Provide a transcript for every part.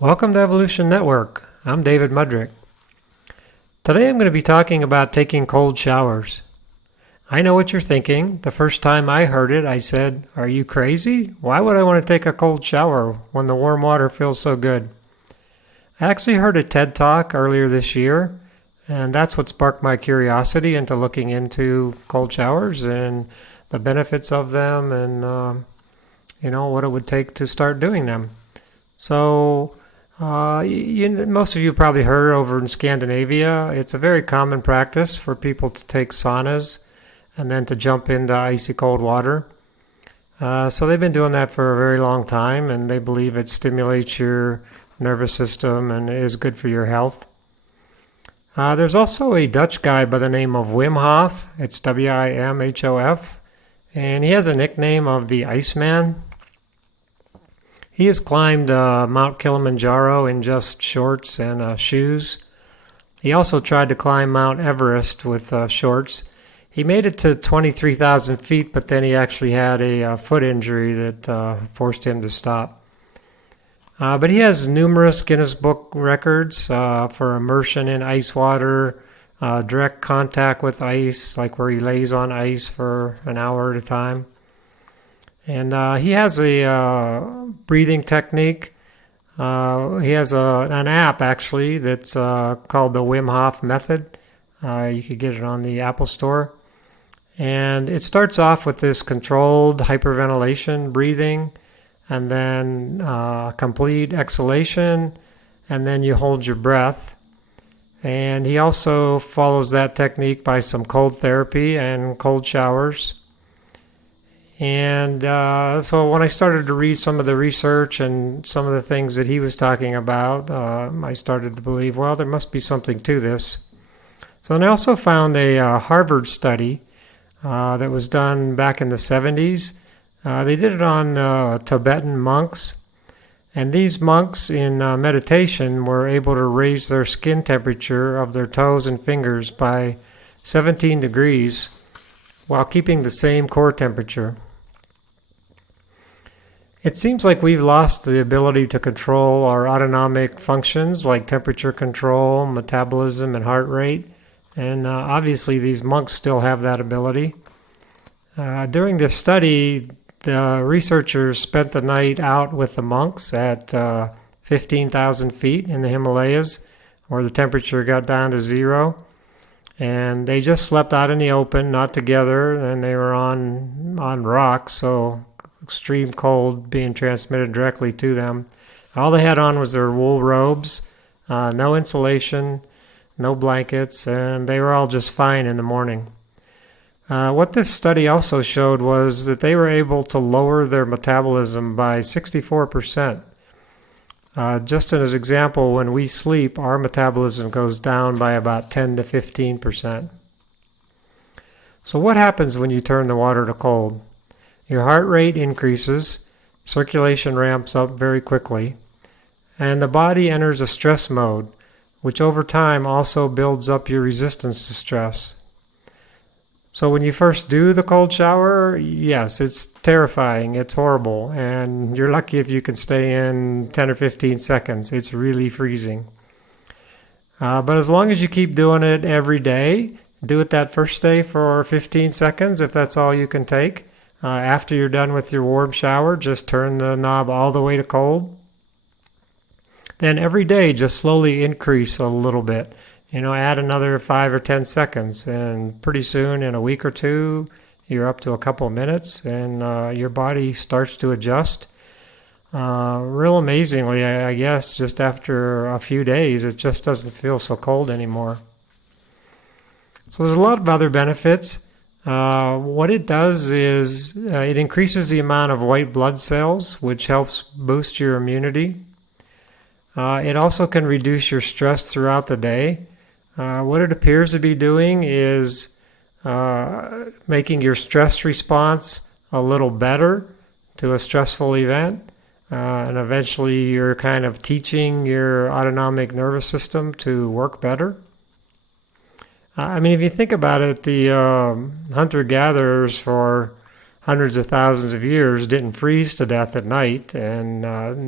Welcome to Evolution Network. I'm David Mudrick. Today I'm going to be talking about taking cold showers. I know what you're thinking. The first time I heard it, I said, "Are you crazy? Why would I want to take a cold shower when the warm water feels so good?" I actually heard a TED Talk earlier this year, and that's what sparked my curiosity into looking into cold showers and the benefits of them and, what it would take to start doing them. So, most of you probably heard over in Scandinavia, it's a very common practice for people to take saunas and then to jump into icy cold water. So they've been doing that for a very long time, and they believe it stimulates your nervous system and is good for your health. There's also a Dutch guy by the name of Wim Hof. It's Wimhof, and he has a nickname of the Iceman. He has climbed Mount Kilimanjaro in just shorts and shoes. He also tried to climb Mount Everest with shorts. He made it to 23,000 feet, but then he actually had a foot injury that forced him to stop. But he has numerous Guinness Book records for immersion in ice water, direct contact with ice, like where he lays on ice for an hour at a time. And he has a breathing technique. He has an app, actually, that's called the Wim Hof Method. You could get it on the Apple Store. And it starts off with this controlled hyperventilation breathing, and then complete exhalation, and then you hold your breath. And he also follows that technique by some cold therapy and cold showers. And so when I started to read some of the research and some of the things that he was talking about, I started to believe, well, there must be something to this. So then I also found a Harvard study that was done back in the 70s. They did it on Tibetan monks. And these monks in meditation were able to raise their skin temperature of their toes and fingers by 17 degrees while keeping the same core temperature. It seems like we've lost the ability to control our autonomic functions like temperature control, metabolism, and heart rate. And obviously these monks still have that ability. During this study, the researchers spent the night out with the monks at 15,000 feet in the Himalayas, where the temperature got down to zero. And they just slept out in the open, not together, and they were on rocks, so extreme cold being transmitted directly to them. All they had on was their wool robes, no insulation, no blankets, and they were all just fine in the morning. What this study also showed was that they were able to lower their metabolism by 64%. Just as an example, when we sleep, our metabolism goes down by about 10 to 15%. So what happens when you turn the water to cold? Your heart rate increases, circulation ramps up very quickly, and the body enters a stress mode, which over time also builds up your resistance to stress. So when you first do the cold shower, yes, it's terrifying, it's horrible, and you're lucky if you can stay in 10 or 15 seconds. It's really freezing. But as long as you keep doing it every day, do it that first day for 15 seconds if that's all you can take. After you're done with your warm shower, just turn the knob all the way to cold. Then every day, just slowly increase a little bit. Add another 5 or 10 seconds, and pretty soon, in a week or two, you're up to a couple of minutes, and your body starts to adjust. Real amazingly, I guess, just after a few days, it just doesn't feel so cold anymore. So there's a lot of other benefits. What it does is it increases the amount of white blood cells, which helps boost your immunity. It also can reduce your stress throughout the day. What it appears to be doing is making your stress response a little better to a stressful event. And eventually you're kind of teaching your autonomic nervous system to work better. If you think about it, the hunter-gatherers for hundreds of thousands of years didn't freeze to death at night, and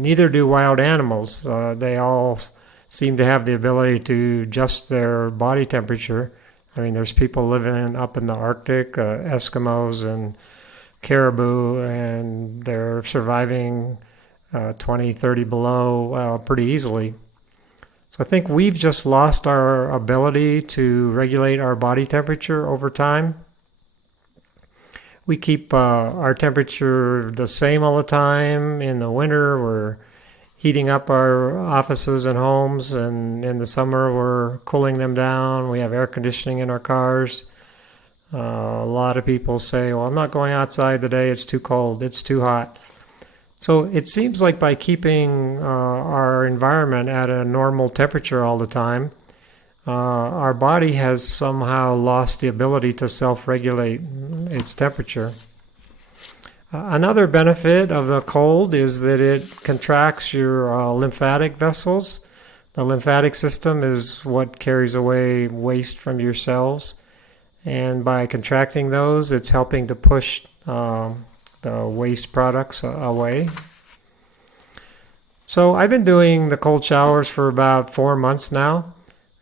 neither do wild animals. They all seem to have the ability to adjust their body temperature. I mean, there's people living up in the Arctic, Eskimos and caribou, and they're surviving 20, 30 below pretty easily. So I think we've just lost our ability to regulate our body temperature over time. We keep our temperature the same all the time. In the winter, we're heating up our offices and homes, and in the summer, we're cooling them down. We have air conditioning in our cars. A lot of people say, well, I'm not going outside today. It's too cold. It's too hot. So it seems like by keeping our environment at a normal temperature all the time, our body has somehow lost the ability to self-regulate its temperature. Another benefit of the cold is that it contracts your lymphatic vessels. The lymphatic system is what carries away waste from your cells. And by contracting those, it's helping to push the waste products away. So I've been doing the cold showers for about 4 months now.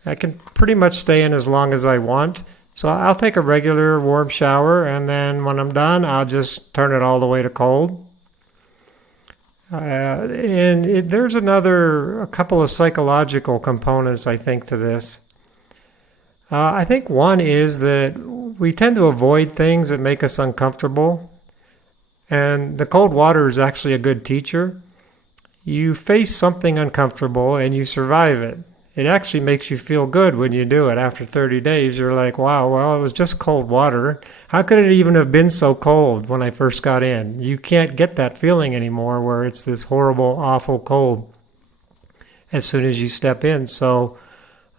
I can pretty much stay in as long as I want. So I'll take a regular warm shower, and then when I'm done, I'll just turn it all the way to cold. There's a couple of psychological components, I think, to this. I think one is that we tend to avoid things that make us uncomfortable. And the cold water is actually a good teacher. You face something uncomfortable and you survive it. It actually makes you feel good when you do it. After 30 days, you're like, wow, well, it was just cold water. How could it even have been so cold when I first got in? You can't get that feeling anymore where it's this horrible, awful cold as soon as you step in. So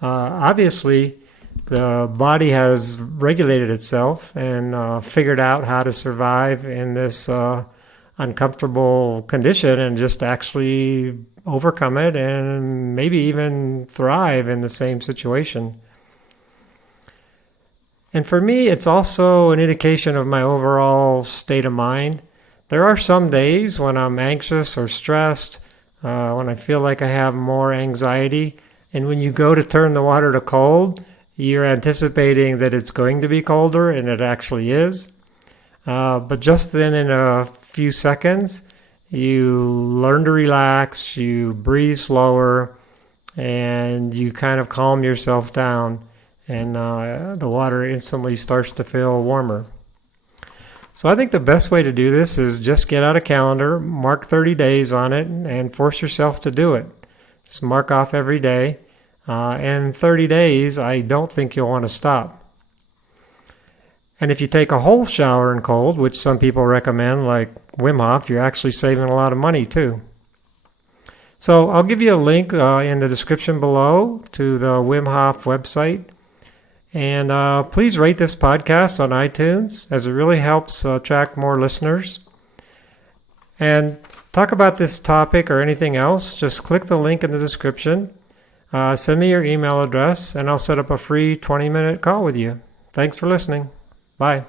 obviously, the body has regulated itself and figured out how to survive in this uncomfortable condition and just actually overcome it and maybe even thrive in the same situation. And for me, it's also an indication of my overall state of mind. There are some days when I'm anxious or stressed, when I feel like I have more anxiety. And when you go to turn the water to cold, you're anticipating that it's going to be colder, and it actually is. But just then in a few seconds, you learn to relax, you breathe slower, and you kind of calm yourself down, and the water instantly starts to feel warmer. So I think the best way to do this is just get out a calendar, mark 30 days on it, and force yourself to do it. Just mark off every day. In 30 days, I don't think you'll want to stop. And if you take a whole shower in cold, which some people recommend, like Wim Hof, you're actually saving a lot of money too. So I'll give you a link in the description below to the Wim Hof website. And please rate this podcast on iTunes, as it really helps attract more listeners. And talk about this topic or anything else, just click the link in the description. Send me your email address, and I'll set up a free 20-minute call with you. Thanks for listening. Bye.